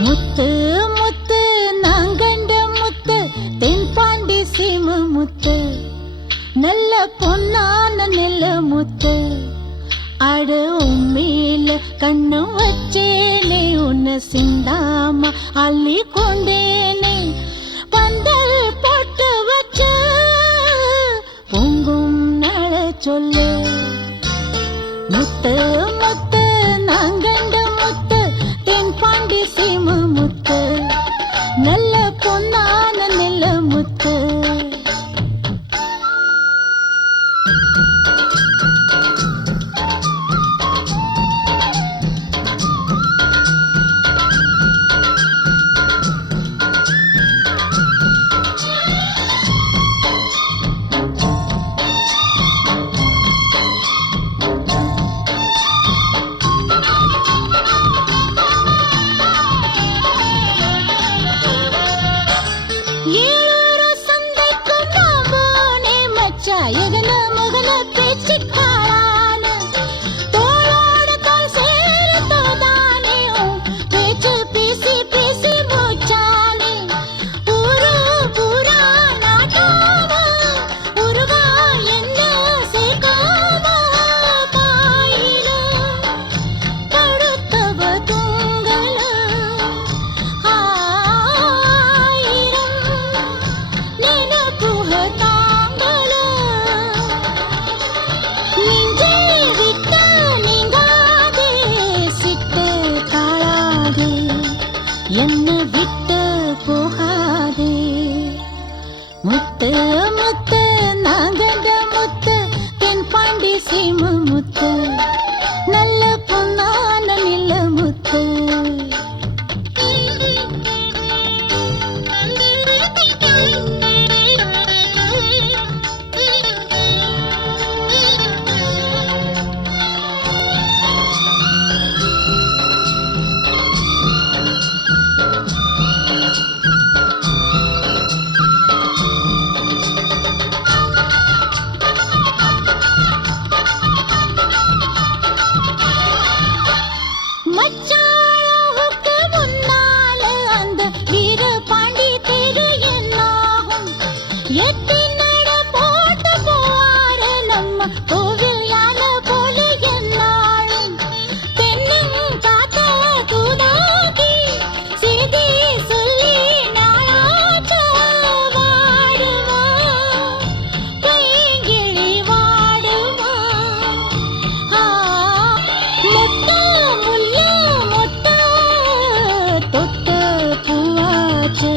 முத்து முத்து நாங்கண்ட முத்து தென்பாண்டி சீம முத்து நல்ல பொன்னான நெல்ல முத்து அட உண்மையில கண்ணு வச்சேனே உன்னை சிந்தாம அள்ளி கொண்டேனே பந்தல் போட்டு வச்ச பொங்கும் நட சொல்லு முத்து முத்து நாங்கண்ட முத்து தென்பாண்டி சீம முத்து நல்ல பொன்னான நெல்ல முத்து எகன மகன பேச்சு காளான தோளோட தோள் சேர தோதானே பேச்சு பேசி பேசி மூச்சானே ஊரு பூரா நாட்டாம உருவா என்ன சேர்க்காம பாயில படுத்தவ தூங்கல ஆயிரம் நினைப்புக என்ன விட்டு போகாதே முத்து முத்து நாங்கண்ட முத்து தென்பாண்டி சீம முத்து நல்ல பொன்னான நில முத்து மச்சாளுக்கு முன்னால அந்த வீர பாண்டி தெரு என்னாகும் எட்டி நட போட்டு போவாரு நம்ம கோவில் யானை போல என்னாலும் பெண்ணும் காத்த தூதாக்கி செய்தி சொல்லி நாளாச்ச வாடுவா பைங்கிழி வாடுவா மொட்டை தொட்ட பூவாச்சு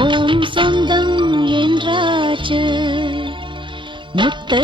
ஓம் சொந்தம் என்றாச்சு முத்து